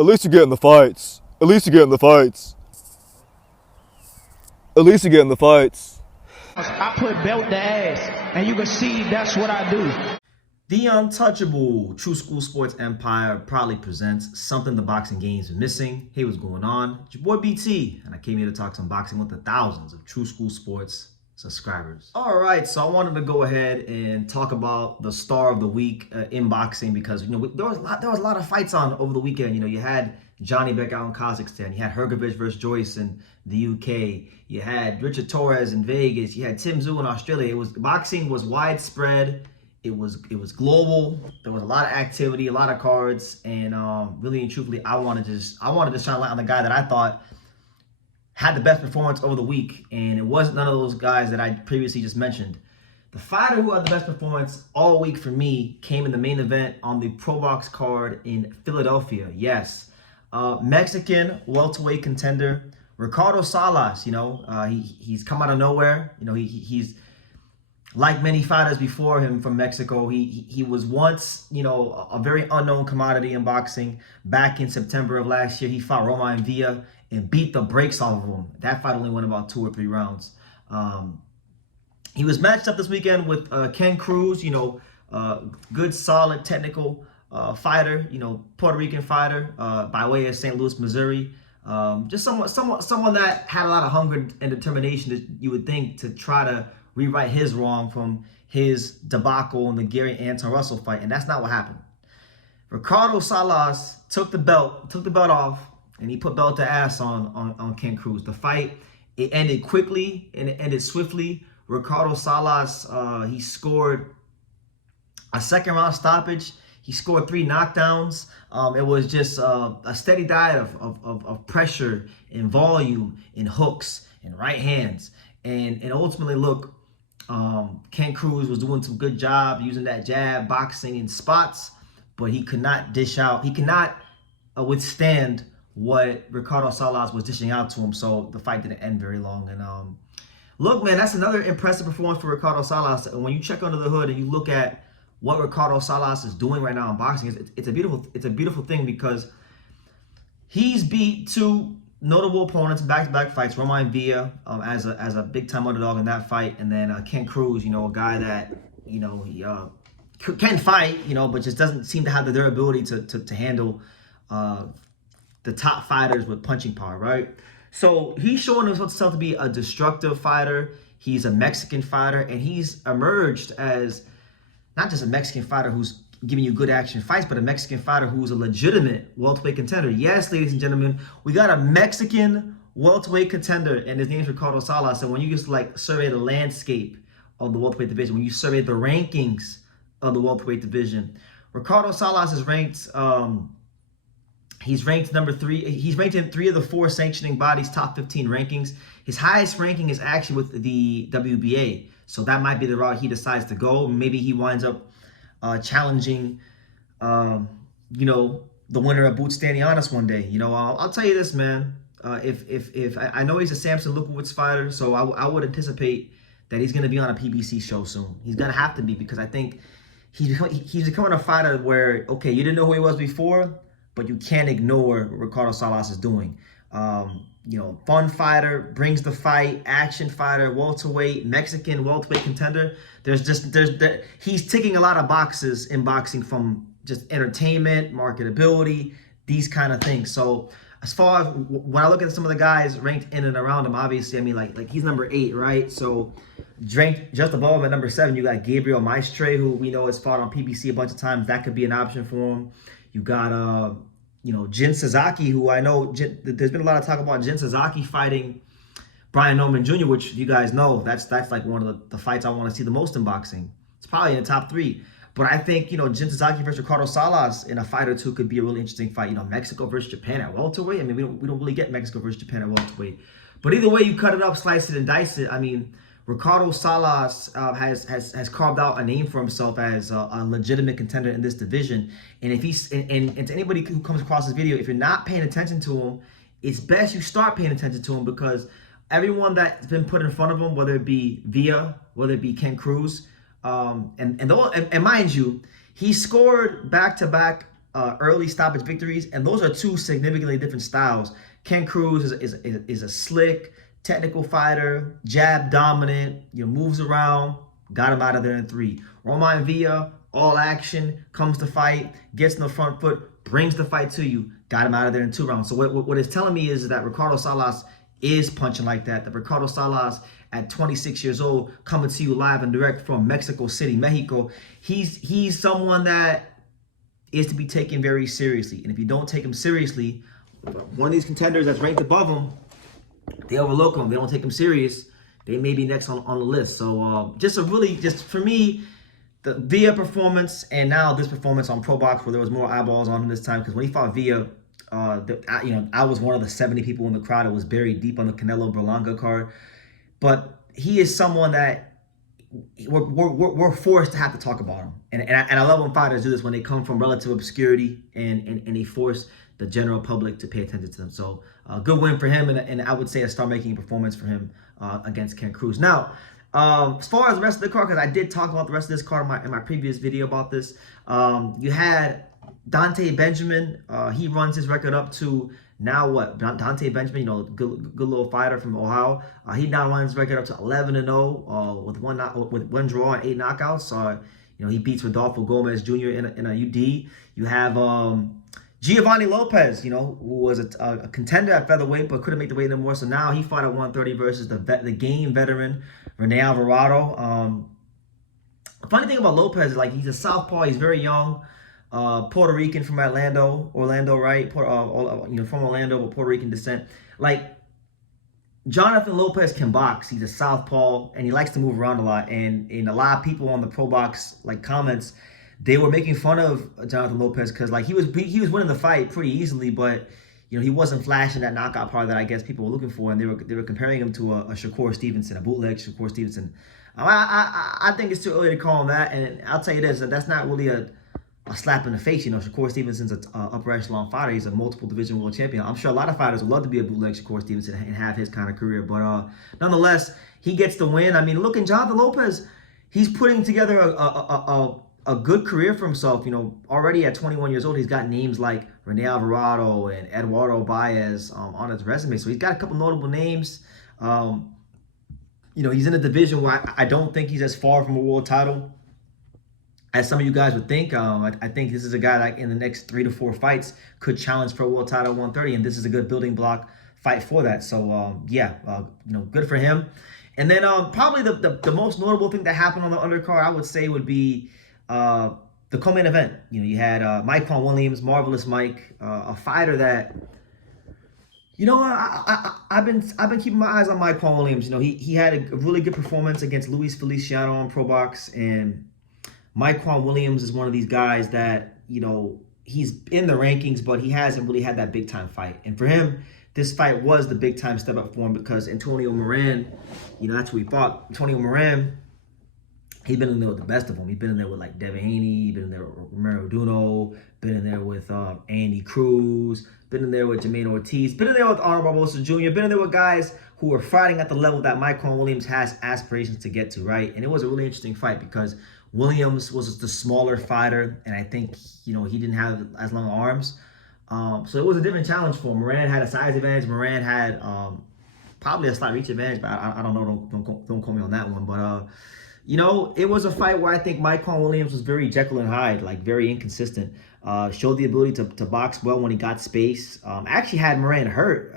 At least you get in the fights. At least you get in the fights. At least you get in the fights. I put belt to ass, and you can see that's what I do. The untouchable True School Sports Empire proudly presents something the boxing game's missing. Hey, what's going on? It's your boy BT, and I came here to talk some boxing with the thousands of True School Sports subscribers. All right, so I wanted to go ahead and talk about the star of the week in boxing because there was a lot of fights on over the weekend. You had Johnny Beck out in Kazakhstan, you had Hrgovic versus Joyce in the UK, you had Richard Torres in Vegas, you had Tim Tszyu in Australia. Boxing was widespread. It was global. There was a lot of activity, a lot of cards, and really and truthfully, I wanted to shine a light on the guy that I thought had the best performance over the week, and it wasn't none of those guys that I previously just mentioned. The fighter who had the best performance all week for me came in the main event on the Pro Box card in Philadelphia. Yes, Mexican welterweight contender Ricardo Salas. He's come out of nowhere. He's like many fighters before him from Mexico. He was once, a very unknown commodity in boxing. Back in September of last year, he fought Roman Villa and beat the brakes off of him. That fight only went about 2 or 3 rounds. He was matched up this weekend with Kent Cruz, good, solid, technical fighter, Puerto Rican fighter by way of St. Louis, Missouri. Just someone that had a lot of hunger and determination that you would think to try to rewrite his wrong from his debacle in the Gary Anton Russell fight, and that's not what happened. Ricardo Salas took the belt off, and he put belt to ass on Kent Cruz. The fight, it ended quickly and it ended swiftly. Ricardo Salas, he scored a second round stoppage. He scored 3 knockdowns. It was just a steady diet of pressure and volume and hooks and right hands. And ultimately, look, Kent Cruz was doing some good job using that jab, boxing in spots, but he could not dish out. He could not withstand what Ricardo Salas was dishing out to him, so the fight didn't end very long. And look, man, that's another impressive performance for Ricardo Salas. And when you check under the hood and you look at what Ricardo Salas is doing right now in boxing, it's a beautiful thing because he's beat 2 notable opponents, back-to-back fights. Roman Villa as a big-time underdog in that fight, and then Kent Cruz, a guy that he can fight, but just doesn't seem to have the durability to handle the top fighters with punching power, right? So he's showing himself to be a destructive fighter. He's a Mexican fighter, and he's emerged as not just a Mexican fighter who's giving you good action fights, but a Mexican fighter who's a legitimate welterweight contender. Yes, ladies and gentlemen, we got a Mexican welterweight contender, and his name's Ricardo Salas. And when you just survey the landscape of the welterweight division, when you survey the rankings of the welterweight division, Ricardo Salas is ranked. He's ranked number 3. He's ranked in 3 of the 4 sanctioning bodies' top 15 rankings. His highest ranking is actually with the WBA, so that might be the route he decides to go. Maybe he winds up challenging, the winner of Boots Stanionis one day. I'll tell you this, man. If I know he's a Samson Lukowicz fighter, so I would anticipate that he's going to be on a PBC show soon. He's going to have to be, because I think he's becoming a fighter where, okay, you didn't know who he was before, but you can't ignore what Ricardo Salas is doing. Fun fighter, brings the fight, action fighter, welterweight, Mexican welterweight contender. He's ticking a lot of boxes in boxing, from just entertainment, marketability, these kind of things. So as far as when I look at some of the guys ranked in and around him, obviously, I mean, like he's number 8, right? So ranked just above him at number 7, you got Gabriel Maestre, who we know has fought on PBC a bunch of times. That could be an option for him. You got Jin Sasaki, who I know there's been a lot of talk about Jin Sasaki fighting Brian Norman Jr., which you guys know that's like one of the fights I want to see the most in boxing. It's probably in the top 3. But I think, Jin Sasaki versus Ricardo Salas in a fight or two could be a really interesting fight. Mexico versus Japan at welterweight. I mean, we don't really get Mexico versus Japan at welterweight. But either way you cut it up, slice it, and dice it, I mean, Ricardo Salas has carved out a name for himself as a legitimate contender in this division. And if he's and to anybody who comes across this video, if you're not paying attention to him, it's best you start paying attention to him, because everyone that's been put in front of him, whether it be Villa, whether it be Kent Cruz, and mind you, he scored back-to-back early stoppage victories, and those are two significantly different styles. Kent Cruz is a slick, technical fighter, jab dominant, moves around, got him out of there in 3. Roman Villa, all action, comes to fight, gets in the front foot, brings the fight to you, got him out of there in 2 rounds. So what it's telling me is that Ricardo Salas is punching like that. That Ricardo Salas, at 26 years old, coming to you live and direct from Mexico City, Mexico, he's someone that is to be taken very seriously. And if you don't take him seriously, one of these contenders that's ranked above him, they overlook him. They don't take him serious. They may be next on the list. So just for me, the Villa performance and now this performance on Pro Box, where there was more eyeballs on him this time, because when he fought Villa, I was one of the 70 people in the crowd that was buried deep on the Canelo Berlanga card. But he is someone that we're forced to have to talk about him. And I love when fighters do this, when they come from relative obscurity and they force the general public to pay attention to them. So good win for him, and I would say a star-making performance for him against Kent Cruz. Now, as far as the rest of the card, because I did talk about the rest of this card in my previous video about this, you had Dante Benjamin. He runs his record up to now what? Dante Benjamin, good little fighter from Ohio. He now runs his record up to 11-0 with one draw and 8 knockouts. He beats Rodolfo Gomez Jr. in a UD. You have Giovanni Lopez, who was a contender at featherweight but couldn't make the weight anymore. So now he fought at 130 versus the game veteran Rene Alvarado. The funny thing about Lopez is he's a southpaw. He's very young. Puerto Rican from Orlando, right? From Orlando, but Puerto Rican descent. Jonathan Lopez can box. He's a southpaw, and he likes to move around a lot. And a lot of people on the Pro Box comments, they were making fun of Jonathan Lopez because he was winning the fight pretty easily, but he wasn't flashing that knockout power that I guess people were looking for, and they were comparing him to a Shakur Stevenson, a bootleg Shakur Stevenson. I think it's too early to call him that, and I'll tell you this: that's not really a slap in the face. Shakur Stevenson's an upper echelon fighter. He's a multiple division world champion. I'm sure a lot of fighters would love to be a bootleg Shakur Stevenson and have his kind of career, but nonetheless, he gets the win. I mean, look at Jonathan Lopez. He's putting together a good career for himself. Already at 21 years old, he's got names like Rene Alvarado and Eduardo Baez on his resume. So he's got a couple notable names. He's in a division where I don't think he's as far from a world title as some of you guys would think. I think this is a guy that in the next 3 to 4 fights could challenge for a world title 130, and this is a good building block fight for that. So good for him. And then probably the most notable thing that happened on the undercard, I would say, would be the co-main event. You had Mykquan Williams, Marvelous Mike, a fighter that, I've been keeping my eyes on Mykquan Williams. He had a really good performance against Luis Feliciano on Pro Box, and Mykquan Williams is one of these guys that, he's in the rankings, but he hasn't really had that big-time fight. And for him, this fight was the big-time step-up for him because Antonio Moran, that's who he fought. Antonio Moran, he's been in there with the best of them. He's been in there with Devin Haney, been in there with Romero Duno, been in there with Andy Cruz, been in there with Jermaine Ortiz, been in there with Arnold Barbosa Jr., been in there with guys who are fighting at the level that Mykquan Williams has aspirations to get to, right? And it was a really interesting fight because Williams was the smaller fighter, and I think, he didn't have as long arms. So it was a different challenge for him. Moran had a size advantage. Moran had probably a slight reach advantage, but I don't know. Don't quote me on that one. But, it was a fight where I think Mykquan Williams was very Jekyll and Hyde, very inconsistent. Showed the ability to box well when he got space. Actually had Moran hurt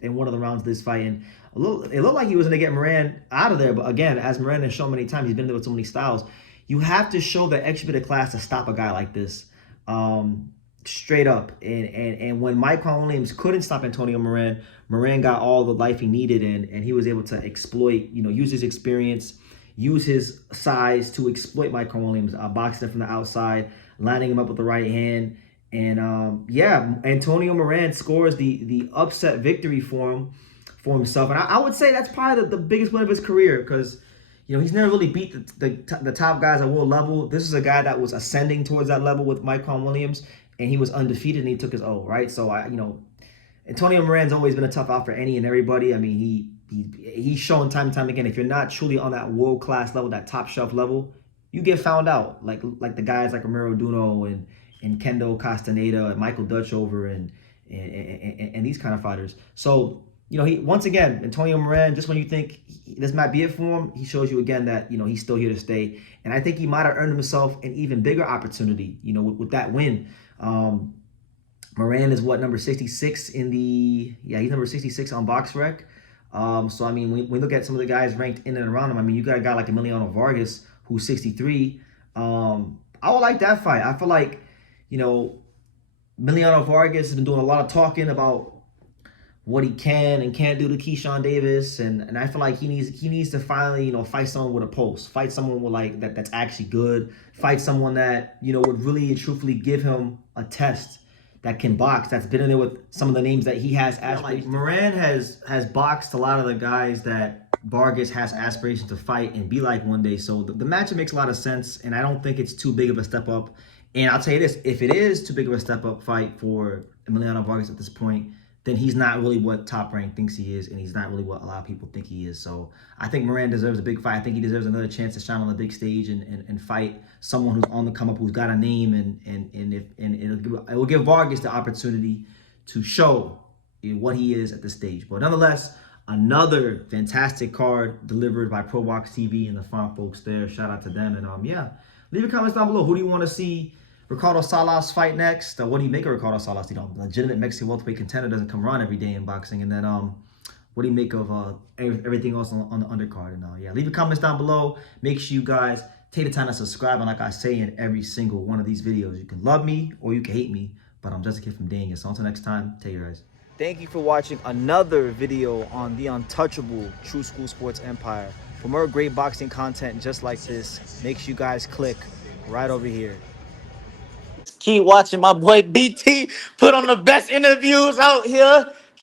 in one of the rounds of this fight, and it looked like he was going to get Moran out of there. But again, as Moran has shown many times, he's been there with so many styles. You have to show the extra bit of class to stop a guy like this, straight up. And when Mykquan Williams couldn't stop Antonio Moran, Moran got all the life he needed, and he was able to exploit, use his experience, use his size to exploit Mykquan Williams, boxing him from the outside, lining him up with the right hand. And Antonio Moran scores the upset victory for himself. And I would say that's probably the biggest win of his career because, he's never really beat the top guys at world level. This is a guy that was ascending towards that level with Mykquan Williams, and he was undefeated and he took his O, right? So, Antonio Moran's always been a tough out for any and everybody. I mean, he's shown time and time again, if you're not truly on that world-class level, that top shelf level, you get found out. Like the guys like Romero Duno Kendo Castaneda and Michael Dutchover and these kind of fighters. So, you know, he once again, Antonio Moran, just when you think this might be it for him, he shows you again that, you know, he's still here to stay. And I think he might have earned himself an even bigger opportunity, you know, with that win. Moran is what, number 66 in the, he's number 66 on BoxRec. So, I mean, when we look at some of the guys ranked in and around him, I mean, you got a guy like Emiliano Vargas, who's 63. I would like that fight. I feel like, you know, Emiliano Vargas has been doing a lot of talking about what he can and can't do to Keyshawn Davis, and I feel like he needs to finally, you know, fight someone with a pulse, fight someone with like that's actually good, fight someone that, you know, would really and truthfully give him a test that can box, that's been in there with some of the names that he has aspirations. Like Moran has boxed a lot of the guys that Vargas has aspirations to fight and be like one day. So the matchup makes a lot of sense, and I don't think it's too big of a step up. And I'll tell you this, if it is too big of a step up fight for Emiliano Vargas at this point, then he's not really what Top Rank thinks he is, and he's not really what a lot of people think he is. So I think Moran deserves a big fight. I think he deserves another chance to shine on the big stage and fight someone who's on the come up, who's got a name, and it will give Vargas the opportunity to show what he is at this stage. But nonetheless, another fantastic card delivered by ProBox TV and the fine folks there. Shout out to them. And leave your comments down below. Who do you want to see Ricardo Salas fight next? What do you make of Ricardo Salas? You know, legitimate Mexican welterweight contender, doesn't come around every day in boxing. And then what do you make of everything else on the undercard? And leave your comments down below. Make sure you guys take the time to subscribe. And like I say in every single one of these videos, you can love me or you can hate me, but I'm just a kid from Daniel. So until next time, take care, guys. Thank you for watching another video on the untouchable True School Sports Empire. For more great boxing content just like this, make sure you guys click right over here. Keep watching my boy BT put on the best interviews out here.